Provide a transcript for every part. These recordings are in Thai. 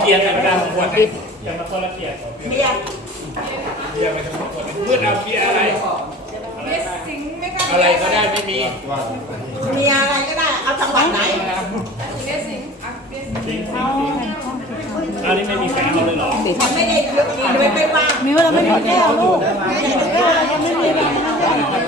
เกียร์กันการขวดจะมาคนละเกียร์เมียเกียร์ไปทั้งขวดมืดเอาเกียร์อะไรเมียสิงไหมคะอะไรก็ได้ไม่มีเมียอะไรก็ได้ เอาจังหวัดไหนจริงจริงอันนี้ไม่มีแฟนเราเลยเหรอมันไม่ได้ยกกินไม่ไปว่างมิวเราไม่มีแก้วลูกแก้วเราไม่มีแบบร้อยเก่าร้อยเ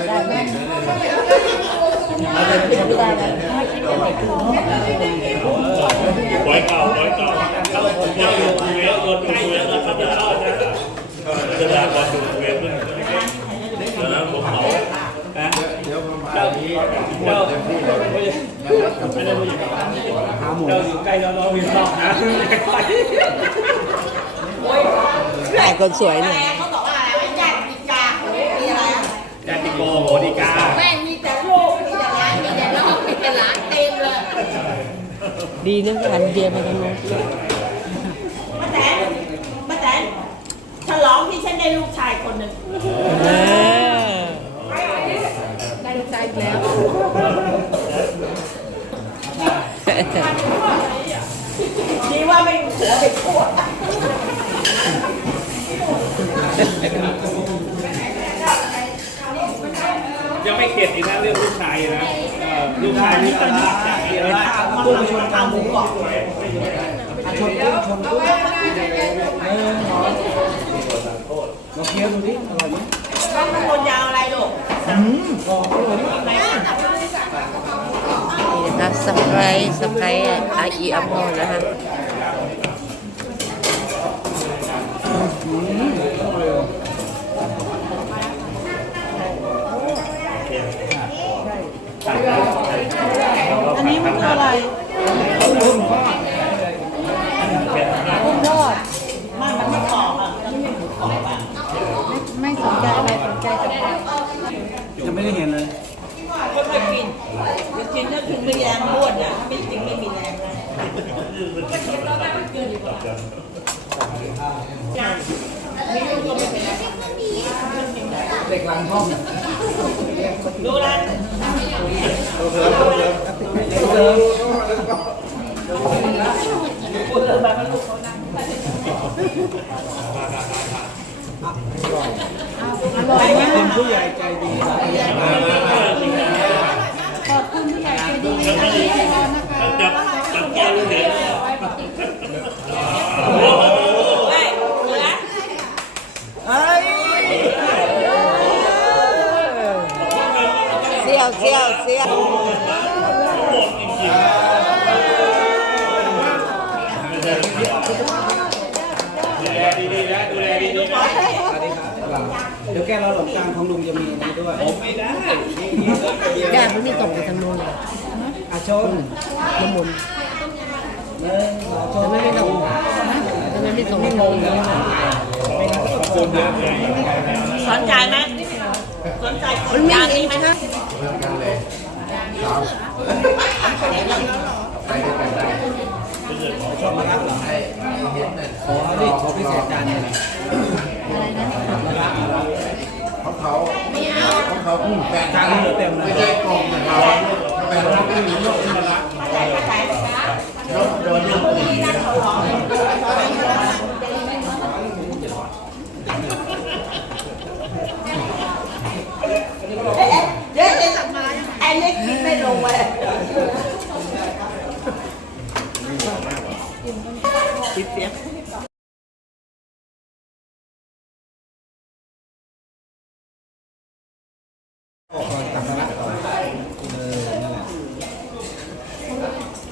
ก่าถ้าผมยังอยู่เวฟรถอยู่เวฟแล้วเขาจะเข้านะจะได้บอลอยู่เวฟด้วยแล้วผมเหมานะเจ้าเจ้าไม่ได้ ผู้หญิงเจ้าอยู่ใกล้แล้วน้องวินรอบนะถ่ายคนสวยหแต่น่อยเขาบอกว่าอะไรญาติกามีอะไรอะจติโกโหดิกา แม่งมีแต่ลูกมีแต่หลานมีแต่น้องมีแต่หลานเต็มเลย ดีนะหันเดียมาทางโน้นป้าแตนป้าแตนฉลองที่ฉันได้ลูกชายคนหนึ่งเออได้ลูกชายแล้วดีว่าไม่มีผัวเป็นผัวยังไม่เข็ดอีกนะเรื่องลูกชายนะ ลูกชายนี่ตลาดเดียวนะพุ่งชนทางหมูกรอบชนกุ้งชนกุ้งเออลองเคี้ยวดูดิอร่อยไหมต้องคนยาวอะไรลูกกรอบอร่อยนี่นะคะสไปร์สไปร์อาอีอัมโมนะคะ อันนี้มันคืออะไรกุ้งทอดไม่มันไม่กรอบอะมันไม่หมูกรอบอะไม่สนใจอะไรสนใจแต่ปลายังไม่ได้เห็นเลยค่อยๆกินจะกินก็ถึงมีแรงบ้วนอะไม่จริงไม่มีแรงนะเด็กหลังห้องดูแลเดิมอร่อยมา กเป็นผู้ใหญ่ใจดี ของลุงจะมีอันนี้ด้วยผมไม่ได้แก้มันไม่ตกไปทางโน้นเลยอาชนน้ำมันเนื้อหอชนทำไมไม่ตกทำไมไม่ตกไปทางโน้นขอบคุณนะสนใจไหมสนใจคมันนยาไม่วเอนี้งไหมนะชอบมารับเหรอขอดิขอพิเศษจานหนึงของเขา ของเขาแบ่งจานเหลือเต็มเลยไม่ใช่กล่องของเราแบ่งของที่อยู่นอกที่ละยกโดนยกเดี๋ยวเดี๋ยวไอ้เล็กกินไม่ลงเลยปิดเสียง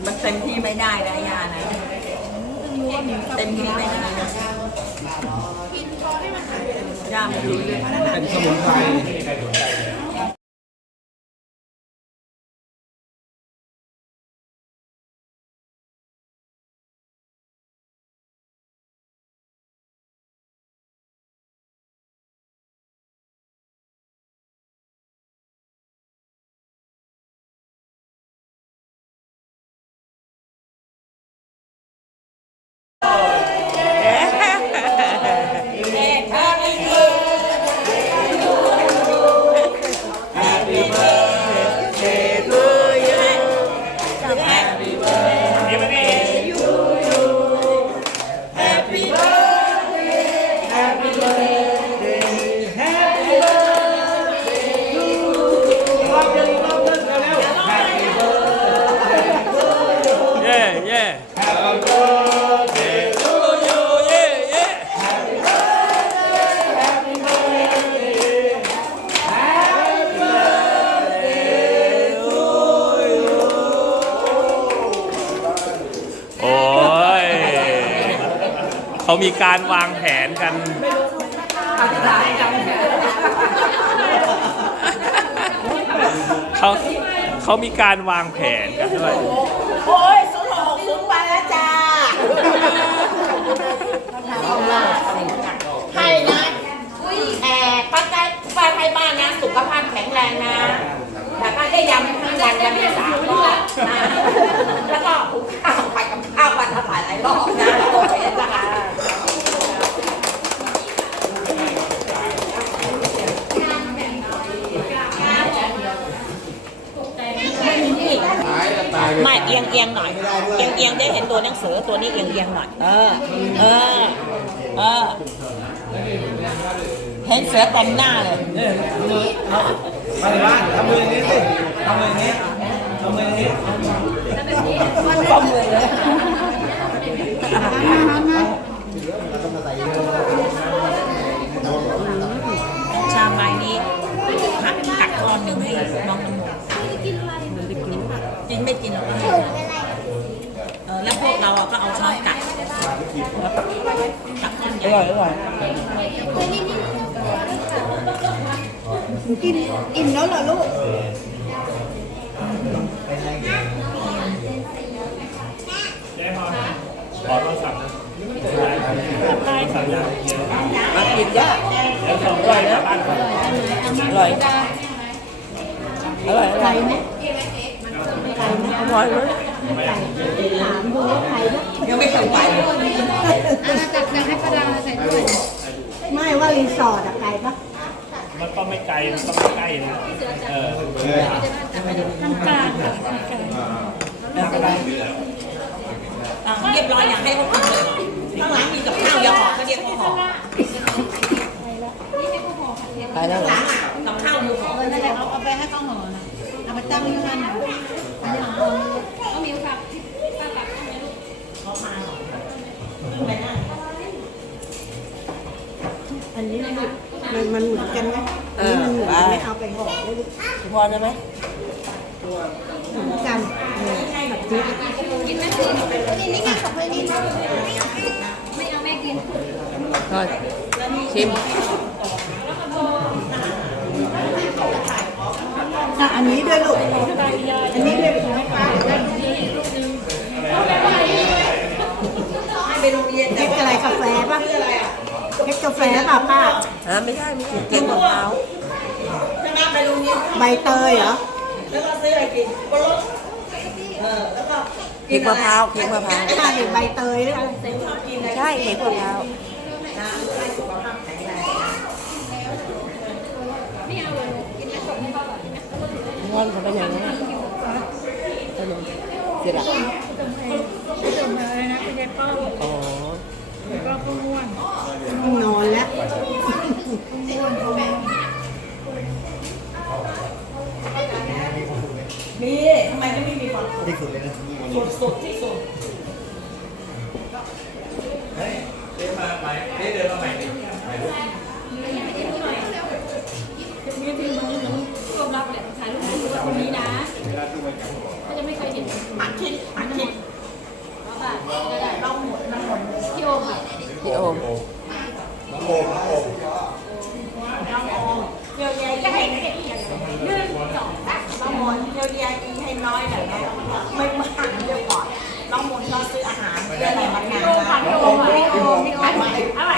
มันเต็มที่ไม่ได้นะยานะเต็มที่ไม่ได้นะ ยามันดูเลยเป็นสมุนไพร มีการวางแผนกันเขาเขามีการวางแผนกันด้วย โอ้ยศูนย์หกศูนย์ไปแล้วจ้า ให้นะแอบป้าใจป้าไทยบ้านนะ สุขภาพแข็งแรงนะแต่ป้าได้ยำทั้งวันกันสามรอบนะ แล้วก็หุงข้าวผัดกับข้าววันละหลายหลายรอบนะโอเคจ้า ไม่เอียงเอียงหน่อย เอียงเอียงได้ เห็นตัวหนังสือตัวนี้เอียงเอียงหน่อย เออ เออ เออ เห็นเสือเต็มหน้าเลยมาในบ้านทำมืออย่างนี้สิทำมืออย่างนี้ทำมืออย่างนี้ป้อมเลยเลยชามใบนี้หักหักคอนหนึ่งให้น้องน้ำมนต์จริงไม่กินหรอกเออแล้วพวกเราอะก็เอาช้อนกัด กัดข้อนใหญ่อร่อยอร่อยกินอิ่มแล้วเหรอลูกขอโทรศัพท์นะสั่งยังมากินยากเดี๋ยวส่งไปนะบ้านก่อนอร่อยอร่อยอร่อยไหมอร่อยไหม ยังไม่ถึงไป อาณาจักรยังให้ประดาใส่ด้วย ไม่ว่ารีสอร์ทอะไกลปะ มันก็ไม่ไกลมันก็ไม่ใกล้นะเอออะเรียบร้อยอยากให้เขากินเลยข้างหลังมีกับข้าวอย่าห่อก็เรียกเขาห่อตายแล้วเหลังอะกับข้าวมือห่อนั่นแหละเอาเอาไปให้ข้าวหอนะเอาไปตั้งที่นั่นนะอันนี้ของคนต้องมีค่ะป้าปักต้องไหมลูกเขาพาห่อไปนั่งอันนี้มันมันเหมือนกันไหม นนี้มันเหมือนกันไหมเอาไปห่อได้ลูกพอได้ไหมเหมือนกันเออกินไหมนี่นี่กินกับเพื่อนนี่ไม่เอาแม่กินทอดชิมอะอันนี้ด้วยลูก อันนี้ด้วยลูกให้ป้าให้ไปโรงเรียนเค้กอะไรกาแฟปะ เค้กกาแฟป่ะป้าอ่าไม่ได้ไม่กินเก่งมะพร้าวใช่ไหมไปโรงเรียนใบเตยเหรอ แล้วก็ซื้ออะไรกินบนรถเออแล้วก็เค้กมะพร้าวเค้กมะพร้าวป้าเห็นใบเตยหรืออะไรเซ็งชอบกินอะไรใช่เค้กมะพร้าวนะให้สุขภาพแข็งแรงไม่เอาเลยกินแล้วส่งให้ป้าก่อนงอนเขาไปไหนนะขนมเสร็จละส่งมาเลยนะคุณยายป้อมอ๋อก็ข้าว ม่วนนอนแล้ว มีทำไมจะไม่มีความสุขที่สุดเลยนะ สุดสุดที่สุด รวมรับแหละถ่ายรูปให้ดูว่าคนนี้นะก็จะไม่เคยเห็น หมันคิดหมันคิด ว่าแบบได้ได้ ต้องหมดน้ำหมด พี่โอมอะ พี่โอม น้องโอมเดียวใหญ่ก็ให้เด็กหนึ่งสองสามน้องมนเดียวใหญ่กินให้น้อยหน่อยนะไม่มากเดี๋ยวก่อนน้องมนชอบซื้ออาหารเพื่ออะไรมางานนะ พี่โอมอะพี่โอมพี่โอม ไม่ อะไร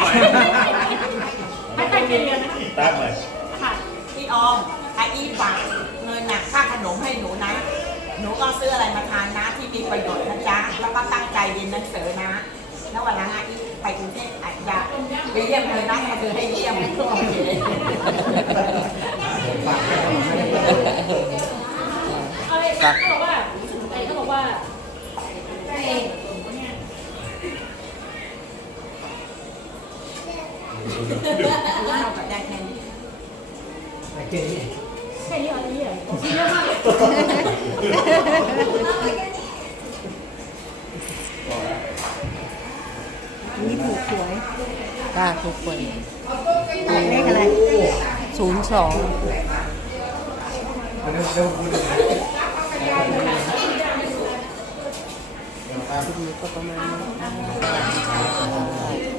ไม่เคยกินเลยนะตั้งเลยค่ะพี่ออมอาอีฝากเงินน่ะค่าขนมให้หนูนะ หนูก็ซื้ออะไรมาทานนะ ที่มีประโยชน์นะจ๊ะ แล้วก็ตั้งใจเรียนหนังสือนะ แล้ววันหลังอาอีไปกรุงเทพอาจจะไปเยี่ยมเลยนะก็คือให้เยี่ยมโอเคเอา นี่ถูกสวยป้าถูกสวยเลขอะไรศูนย์สองคลิก็ประมาณนี้